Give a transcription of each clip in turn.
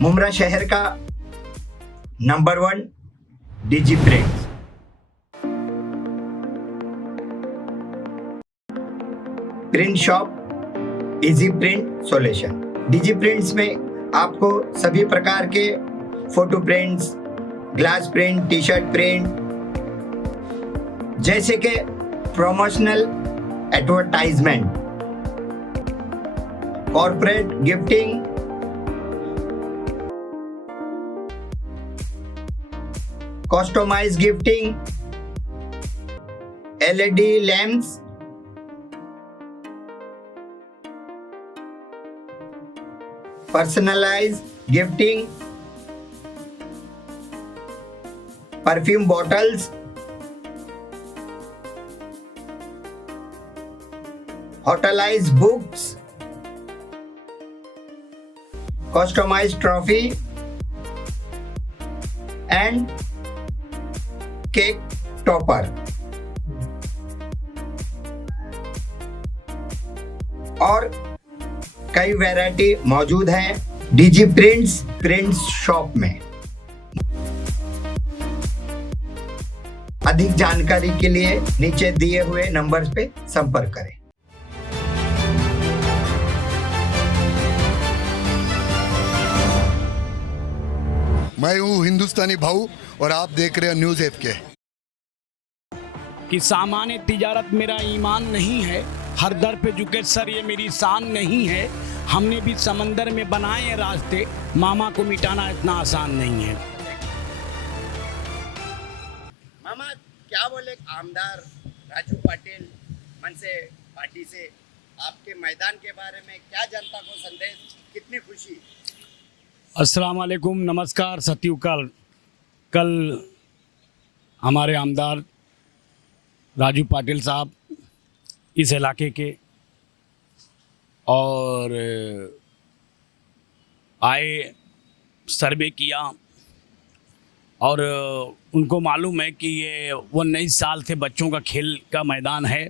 मुमरा शहर का number 1 Digi Prints. Print shop easy print solution. Digi Prints में आपको सभी प्रकार के photo prints, glass print, T shirt print, जैसे कि promotional advertisement, corporate gifting, customize gifting, LED lamps, personalize gifting, perfume bottles, होटलाइज books, customized trophy and cake topper और कई वैरायटी मौजूद हैं डिजी प्रिंट्स शॉप में। अधिक जानकारी के लिए नीचे दिए हुए नंबर्स पे संपर्क करें। मैं हूँ हिंदुस्तानी भाऊ और आप देख रहे हैं न्यूज़ एफ के। कि सामान्य तिजारत मेरा ईमान नहीं है, हर दर पे झुके सर ये मेरी शान नहीं है। हमने भी समंदर में बनाए हैं रास्ते, मामा को मिटाना इतना आसान नहीं है। मामा क्या बोले आमदार राजू पाटिल मन से पार्टी से आपके मैदान के बारे में, क्या जनता को संदेश, कितनी खुशी? अस्सलाम वालेकुम, नमस्कार, सत्युकाल। कल हमारे आमदार राजू पाटिल साहब इस इलाके के और आए, सर्वे किया और उनको मालूम है कि ये 19 साल से बच्चों का खेल का मैदान है।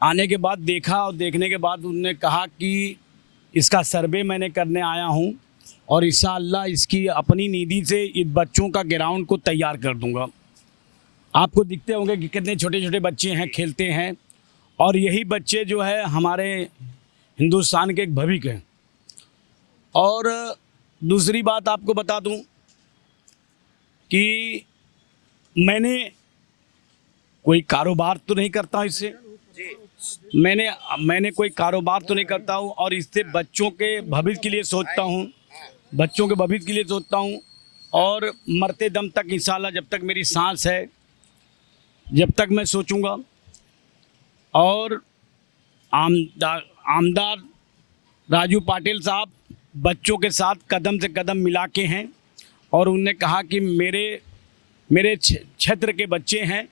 आने के बाद देखा और देखने के बाद उन्होंने कहा कि इसका सर्वे मैंने करने आया हूँ और इंशाअल्लाह इसकी अपनी निधि से इस बच्चों का ग्राउंड को तैयार कर दूँगा। आपको दिखते होंगे कि कितने छोटे छोटे बच्चे हैं, खेलते हैं, और यही बच्चे जो है हमारे हिंदुस्तान के एक भविष्य हैं। और दूसरी बात आपको बता दूं कि मैंने कोई कारोबार तो नहीं करता इससे, मैंने कोई कारोबार तो नहीं करता हूँ और इससे बच्चों के भविष्य के लिए सोचता हूँ, बच्चों के भविष्य के लिए सोचता हूँ। और मरते दम तक इंशाअल्लाह, जब तक मेरी सांस है, जब तक मैं सोचूंगा। और आमदार राजू पाटिल साहब बच्चों के साथ कदम से कदम मिला के हैं और उन्होंने कहा कि मेरे क्षेत्र के बच्चे हैं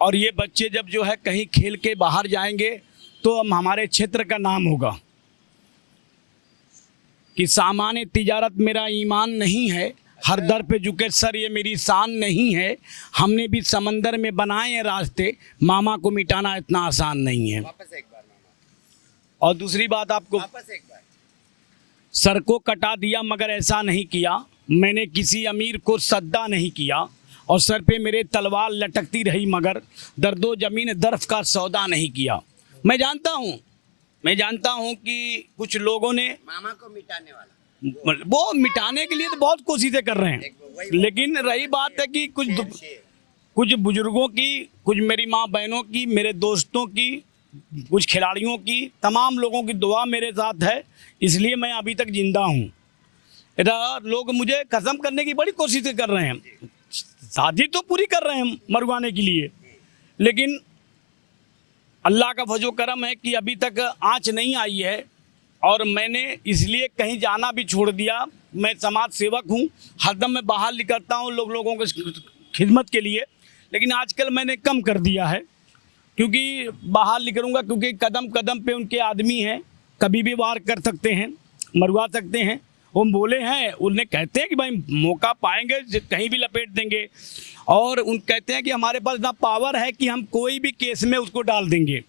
और ये बच्चे जब जो है कहीं खेल के बाहर जाएंगे तो हम हमारे क्षेत्र का नाम होगा। कि सामान्य तिजारत मेरा ईमान नहीं है, हर दर पे झुके सर ये मेरी शान नहीं है। हमने भी समंदर में बनाए हैं रास्ते, मामा को मिटाना इतना आसान नहीं है। वापस एक बार मामा। और दूसरी बात आपको, वापस एक बार। सर को कटा दिया मगर ऐसा नहीं किया, मैंने किसी अमीर को सद्दा नहीं किया और सर पे मेरे तलवार लटकती रही मगर दर्दो जमीन दर्फ का सौदा नहीं किया। मैं जानता हूँ कि कुछ लोगों ने मामा को मिटाने वाला, वो मिटाने के लिए तो बहुत कोशिशें कर रहे हैं, लेकिन रही बात है कि कुछ बुजुर्गों की, कुछ मेरी माँ बहनों की, मेरे दोस्तों की, कुछ खिलाड़ियों की, तमाम लोगों की दुआ मेरे साथ है, इसलिए मैं अभी तक जिंदा हूँ। इधर लोग मुझे खत्म करने की बड़ी कोशिशें कर रहे हैं, शादी तो पूरी कर रहे हैं मरवाने के लिए, लेकिन अल्लाह का फजो करम है कि अभी तक आँच नहीं आई है। और मैंने इसलिए कहीं जाना भी छोड़ दिया। मैं समाज सेवक हूँ, हरदम मैं बाहर निकलता हूँ लोगों की खिदमत के लिए, लेकिन आजकल मैंने कम कर दिया है क्योंकि बाहर निकलूँगा, क्योंकि कदम कदम पे उनके आदमी हैं, कभी भी वार कर सकते हैं, मरवा सकते हैं। वो बोले हैं, उन्हें कहते हैं कि भाई मौका पाएंगे कहीं भी लपेट देंगे, और उन कहते हैं कि हमारे पास ना पावर है कि हम कोई भी केस में उसको डाल देंगे।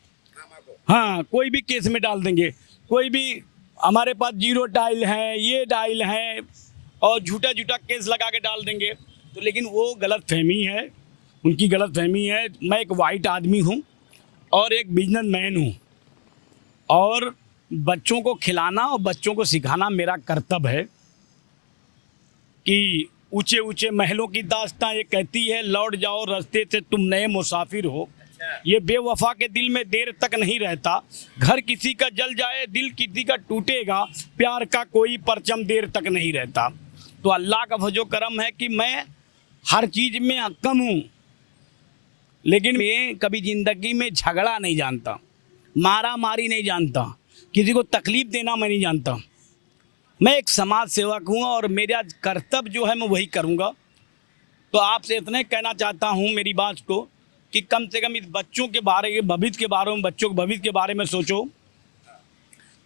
हाँ, कोई भी केस में डाल देंगे, कोई भी हमारे पास 0 टाइल हैं, ये टाइल हैं, और झूठा झूठा केस लगा के डाल देंगे। तो लेकिन वो गलत फहमी है, उनकी गलत फहमी है। मैं एक वाइट आदमी हूँ और एक बिजनेसमैन हूँ, और बच्चों को खिलाना और बच्चों को सिखाना मेरा कर्तव्य है। कि ऊंचे ऊंचे महलों की दास्तां ये कहती है, लौट जाओ रास्ते से तुम नए मुसाफिर हो। ये बेवफा के दिल में देर तक नहीं रहता, घर किसी का जल जाए दिल किसी का टूटेगा, प्यार का कोई परचम देर तक नहीं रहता। तो अल्लाह का फजो करम है कि मैं हर चीज़ में कम हूँ, लेकिन मैं कभी ज़िंदगी में झगड़ा नहीं जानता, मारा मारी नहीं जानता, किसी को तकलीफ़ देना मैं नहीं जानता। मैं एक समाज सेवक हूँ और मेरा कर्तव्य जो है मैं वही करूँगा। तो आपसे इतने कहना चाहता हूँ मेरी बात को कि कम से कम इस बच्चों के बारे में, भविष्य के बारे में, बच्चों के भविष्य के बारे में सोचो,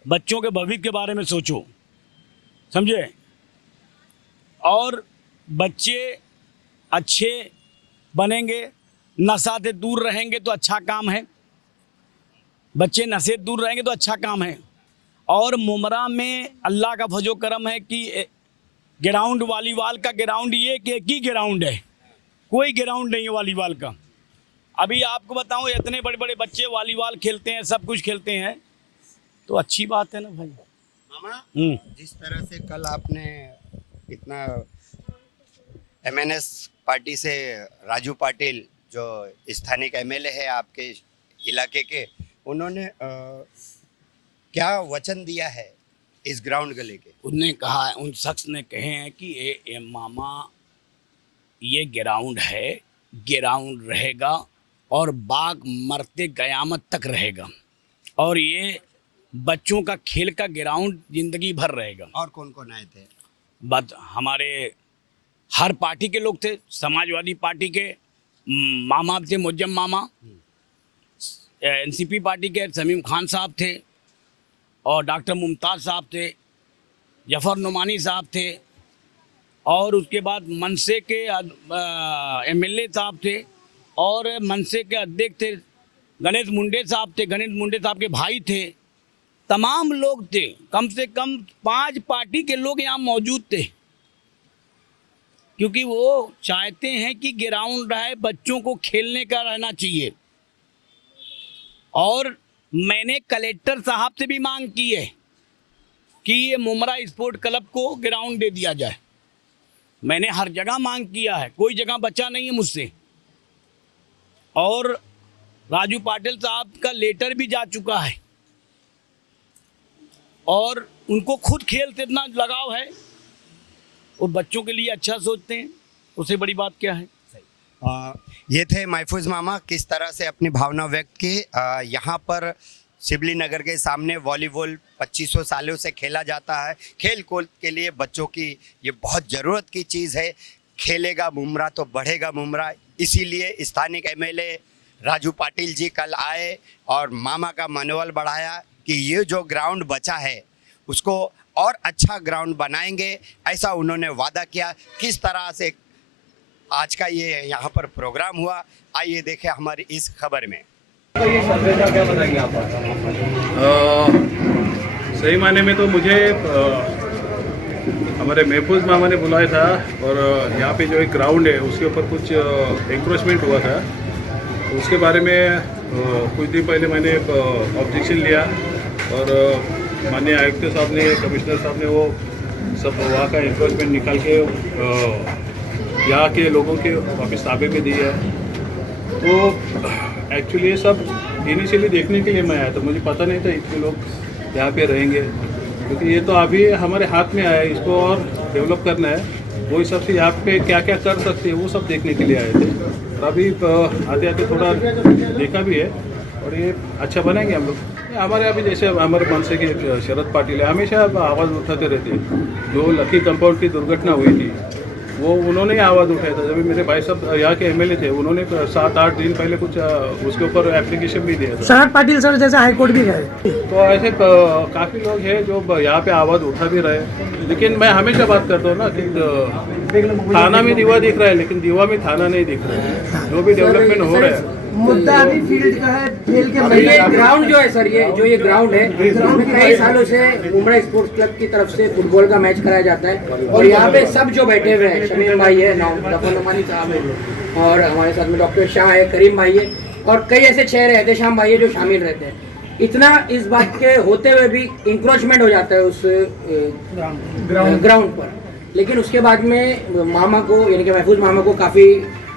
बच्चों के भविष्य के बारे में सोचो, समझे। और बच्चे अच्छे बनेंगे, नशा से दूर रहेंगे तो अच्छा काम है, बच्चे नशे से दूर रहेंगे तो अच्छा काम है। और मुमरा में अल्लाह का फजो करम है कि ग्राउंड वॉलीबॉल का ग्राउंड ये एक ही ग्राउंड है, कोई ग्राउंड नहीं है वॉलीबॉल का। अभी आपको बताऊं इतने बड़े बड़े बच्चे वॉलीबॉल खेलते हैं, सब कुछ खेलते हैं, तो अच्छी बात है ना भाई। मामा, जिस तरह से कल आपने इतना एमएनएस पार्टी से राजू पाटिल जो स्थानिक एमएलए है आपके इलाके के, उन्होंने क्या वचन दिया है इस ग्राउंड को लेके? उन्होंने कहा, उन शख्स ने कहे हैं कि ए मामा ये ग्राउंड है, ग्राउंड रहेगा और बाग मरते क़यामत तक रहेगा, और ये बच्चों का खेल का ग्राउंड ज़िंदगी भर रहेगा। और कौन कौन आए थे? बस हमारे हर पार्टी के लोग थे, समाजवादी पार्टी के मामा थे, मुज्जम मामा, एनसीपी पार्टी के समीम खान साहब थे, और डॉक्टर मुमताज़ साहब थे, जफ़र नुमानी साहब थे, और उसके बाद मनसे के एमएलए साहब थे, और मनसे के अध्यक्ष थे गणेश मुंडे साहब थे, गणेश मुंडे साहब के भाई थे, तमाम लोग थे। कम से कम 5 पार्टी के लोग यहाँ मौजूद थे, क्योंकि वो चाहते हैं कि ग्राउंड रहे, बच्चों को खेलने का रहना चाहिए। और मैंने कलेक्टर साहब से भी मांग की है कि ये मुमरा स्पोर्ट क्लब को ग्राउंड दे दिया जाए। मैंने हर जगह मांग किया है, कोई जगह बचा नहीं है मुझसे। और राजू पाटिल साहब का लेटर भी जा चुका है, और उनको खुद खेल से इतना लगाव है, वो बच्चों के लिए अच्छा सोचते हैं, उससे बड़ी बात क्या है। ये थे महफूज मामा, किस तरह से अपनी भावना व्यक्त की। यहाँ पर शिवली नगर के सामने वॉलीबॉल 2500 सालों से खेला जाता है। खेल कूद के लिए बच्चों की ये बहुत ज़रूरत की चीज़ है। खेलेगा मुमरा तो बढ़ेगा मुमरा, इसीलिए स्थानिक एमएलए राजू पाटिल जी कल आए और मामा का मनोबल बढ़ाया कि ये जो ग्राउंड बचा है उसको और अच्छा ग्राउंड बनाएंगे, ऐसा उन्होंने वादा किया। किस तरह से आज का ये यहाँ पर प्रोग्राम हुआ, आइए देखें हमारी इस खबर में। क्या बताएंगे आप? सही मायने में तो मुझे हमारे महफूज मामा ने बुलाया था, और यहाँ पे जो एक ग्राउंड है उसके ऊपर कुछ एंक्रोचमेंट हुआ था, उसके बारे में कुछ दिन पहले मैंने ऑब्जेक्शन लिया, और माननीय आयुक्त साहब ने, कमिश्नर साहब ने वो सब वहाँ का एंक्रोचमेंट निकाल के यहाँ के लोगों के वापस ताबे में दी है। तो एक्चुअली ये सब इनिशियली देखने के लिए मैं आया था, मुझे पता नहीं था इतने लोग यहाँ पे रहेंगे, क्योंकि ये तो अभी हमारे हाथ में आया है, इसको और डेवलप करना है। वो हिसाब से यहाँ पे क्या क्या कर सकते हैं वो सब देखने के लिए आए थे, और अभी आते आते थोड़ा देखा भी है, और ये अच्छा बनाएंगे हम लोग। हमारे अभी जैसे हमारे मनसे के शरद पाटिल हमेशा आवाज़ उठाते रहते हैं। जो लकी कंपाउंड की दुर्घटना हुई थी वो उन्होंने ही आवाज़ उठाया था। जब मेरे भाई साहब यहाँ के एमएलए थे, उन्होंने 7-8 दिन पहले कुछ उसके ऊपर एप्लीकेशन भी दिया था। शरद पाटिल सर जैसे हाई कोर्ट भी गए, तो ऐसे काफ़ी लोग हैं जो यहाँ पे आवाज़ उठा भी रहे। लेकिन मैं हमेशा बात करता हूँ ना कि थाना में दीवा दिख रहा है, लेकिन दीवा में थाना नहीं दिख रहा है। जो भी डेवलपमेंट हो रहा है मुद्दा अभी फील्ड का है, खेल के अब ये ग्राउंड जो है सर, ये ग्राउंड है, इसमें कई सालों से मुंबई स्पोर्ट्स क्लब की तरफ से फुटबॉल का मैच कराया जाता है। और यहाँ पे सब जो बैठे हुए हैं, शमीम भाई है, दफर नुमानी साहब है, और हमारे साथ में डॉक्टर शाह है, करीम भाई है, और कई ऐसे चेहरे एहतेशाम भाई है जो शामिल रहते हैं। इतना इस बात के होते हुए भी इंक्रोचमेंट हो जाता है उस ग्राउंड पर, लेकिन उसके बाद में मामा को, यानी कि महफूज मामा को काफी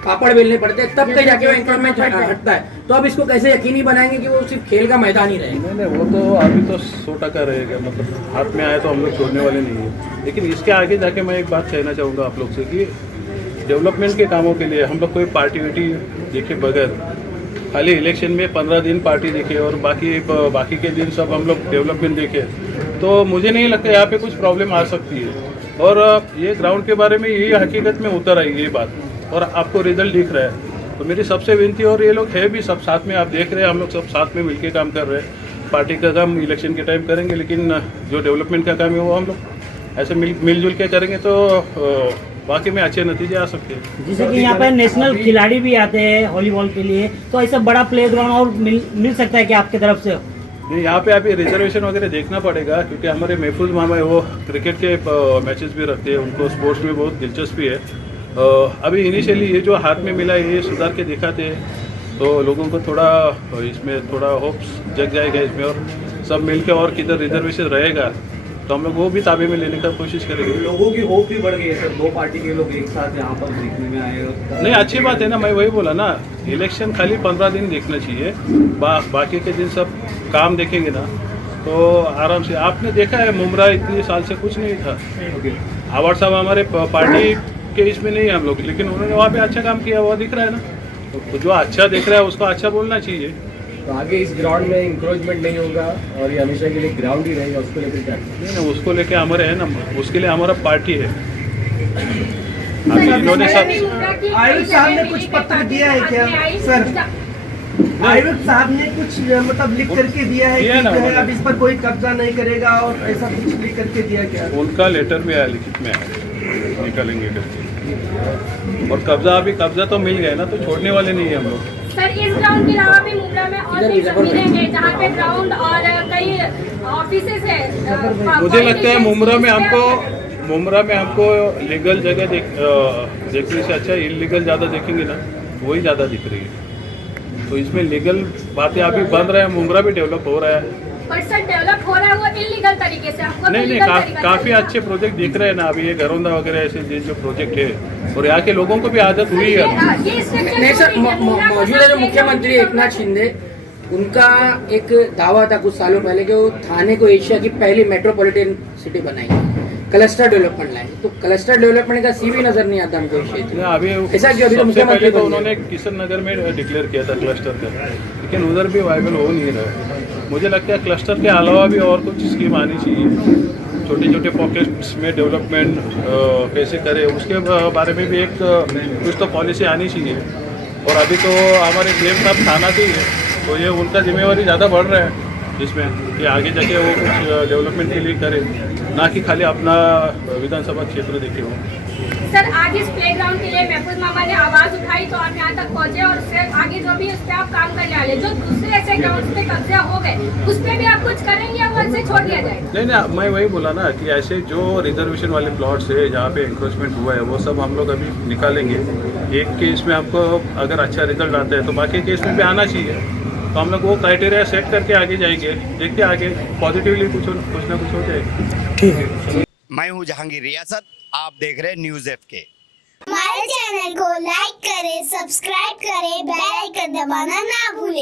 पापड़ बेलने पड़ते हैं, तब तक जाके वो इंक्रोचमेंट हटता है। तो अब इसको कैसे यकीनी बनाएंगे कि वो सिर्फ खेल का मैदान ही रहे? नहीं, वो तो अभी तो 100% रहेगा, मतलब हाथ में आए तो हम लोग छोड़ने वाले नहीं है। लेकिन इसके आगे जाके मैं एक बात कहना चाहूँगा आप लोग से कि डेवलपमेंट के कामों के लिए हम लोग कोई पार्टी वार्टी देखे बगैर, खाली इलेक्शन में 15 दिन पार्टी देखे और बाकी के दिन सब हम लोग डेवलपमेंट देखे, तो मुझे नहीं लगता यहाँ पे कुछ प्रॉब्लम आ सकती है। और ये ग्राउंड के बारे में यही हकीकत में उतर आई ये बात, और आपको रिजल्ट दिख रहा है। तो मेरी सबसे विनती, और ये लोग है भी सब साथ में, आप देख रहे हैं हम लोग सब साथ में मिलके काम कर रहे हैं। पार्टी का काम इलेक्शन के टाइम करेंगे, लेकिन जो डेवलपमेंट का काम है वो हम लोग ऐसे मिलजुल के करेंगे तो वाकई में अच्छे नतीजे आ सकते हैं। जैसे कि यहाँ पर नेशनल खिलाड़ी भी आते हैं वॉलीबॉल के लिए, तो ऐसा बड़ा प्ले ग्राउंड और मिल सकता है कि आपके तरफ से? नहीं, यहाँ पे अभी रिजर्वेशन वगैरह देखना पड़ेगा, क्योंकि हमारे महफूज मामा है, वो क्रिकेट के मैचेस भी रखते हैं, उनको स्पोर्ट्स में बहुत दिलचस्पी है। अभी इनिशियली ये जो हाथ में मिला है ये सुधार के दिखाते हैं, तो लोगों को थोड़ा इसमें थोड़ा होप्स जग जाएगा इसमें, और सब मिलकर और किधर रिजर्वेशन रहेगा तो हम लोग वो भी ताबे में लेने का कोशिश करेंगे। लोगों की होप भी बढ़ गई है सर, 2 पार्टी के लोग एक साथ यहाँ पर देखने में आए। नहीं, अच्छी बात है ना, मैं वही बोला ना, इलेक्शन खाली 15 दिन देखना चाहिए, बाकी के दिन सब काम देखेंगे ना तो आराम से। आपने देखा है मुमरा इतने साल से कुछ नहीं था, आवाड़ साहब हमारे पार्टी के इसमें नहीं है हम लोग, लेकिन उन्होंने वहाँ पे अच्छा काम किया, वो दिख रहा है ना। तो जो अच्छा दिख रहा है उसको अच्छा बोलना चाहिए। तो आगे इस ग्राउंड में इंक्रोचमेंट नहीं होगा और ये हमेशा के लिए ग्राउंड ही रहेगा, उसको लेकर क्या? नहीं, उसको लेके हमारे है ना, उसके लिए हमारा पार्टी है। अभी इन्होंने सब आयुष साहब ने कुछ पत्र दिया है क्या सर? आयुष साहब ने कुछ मतलब लिख करके दिया है कि जो है अब इस पर कोई कब्जा नहीं करेगा, और ऐसा कुछ लिख करके दिया क्या? उनका लेटर भी आया, लिखित में आया, निकालेंगे करके। और कब्जा तो मिल गया ना, तो छोड़ने वाले नहीं है हम लोग। सर, इस ग्राउंड के अलावा भी मुंब्रा में और भी जमीनें हैं जहाँ पे ग्राउंड और कई ऑफिसेज है। मुझे लगता है मुंब्रा में हमको लीगल जगह देखने से अच्छा इलीगल ज़्यादा देखेंगे ना, वही ज़्यादा दिख रही है। तो इसमें लीगल बातें अभी बन रहे हैं, मुंब्रा भी डेवलप हो रहा है। पर सर, डेवलप हो रहा है वो इलीगल तरीके से, आपको नहीं, काफ़ी अच्छे प्रोजेक्ट दिख रहे हैं ना अभी, ये घरौंदा वगैरह ऐसे जो प्रोजेक्ट है, और यहाँ के लोगों को भी आदत हुई है। नहीं सर, मौजूदा जो मुख्यमंत्री एकनाथ शिंदे, उनका एक दावा था कुछ सालों पहले कि वो थाने को एशिया की पहली मेट्रोपॉलिटन सिटी बनाएंगे, क्लस्टर डेवलपमेंट लाएंगे। तो क्लस्टर डेवलपमेंट का सीवी नजर नहीं आता हमको इस क्षेत्र में। अभी ऐसा क्यों? अभी तो सबसे मुख्यमंत्री पहले तो उन्होंने किशन नगर में डिक्लेयर किया था क्लस्टर का, लेकिन उधर भी वायबल हो नहीं रहा है। मुझे लगता है क्लस्टर के अलावा भी और कुछ स्कीम आनी चाहिए, छोटे छोटे पॉकेट्स में डेवलपमेंट कैसे करें उसके बारे में भी एक कुछ तो पॉलिसी आनी चाहिए। और अभी तो हमारे सीएम साहब थाना से ही है, तो ये उनका जिम्मेवारी ज़्यादा बढ़ रहा है इसमें कि आगे जाके वो कुछ डेवलपमेंट के लिए करें, ना कि खाली अपना विधानसभा क्षेत्र देखे हो। सर, आज इस प्लेग्राउंड के लिए महफूज मामा ने आवाज उठाई तो आप यहाँ तक पहुँचे, और उससे आगे जो भी उस पर आप काम करने वाले, जो दूसरे ऐसे ग्राउंड पे कब्जा हो गए उस पर भी आप कुछ करेंगे या वो ऐसे छोड़ दिया जाएगा? नहीं, मैं वही बोला ना कि ऐसे जो रिजर्वेशन वाले प्लॉट्स है जहाँ पे इंक्रोचमेंट हुआ है वो सब हम लोग अभी निकालेंगे। एक केस में आपको अगर अच्छा रिजल्ट आता है तो बाकी केस में भी आना चाहिए, तो हम लोग वो क्राइटेरिया सेट करके आगे जाएंगे, देखते आगे पॉजिटिवली कुछ ना कुछ हो जाएगा। मैं हूँ जहांगीर रियासत, आप देख रहे हैं न्यूज़ FK। हमारे चैनल को लाइक करें, सब्सक्राइब करें, बेल आइकन दबाना ना भूलें।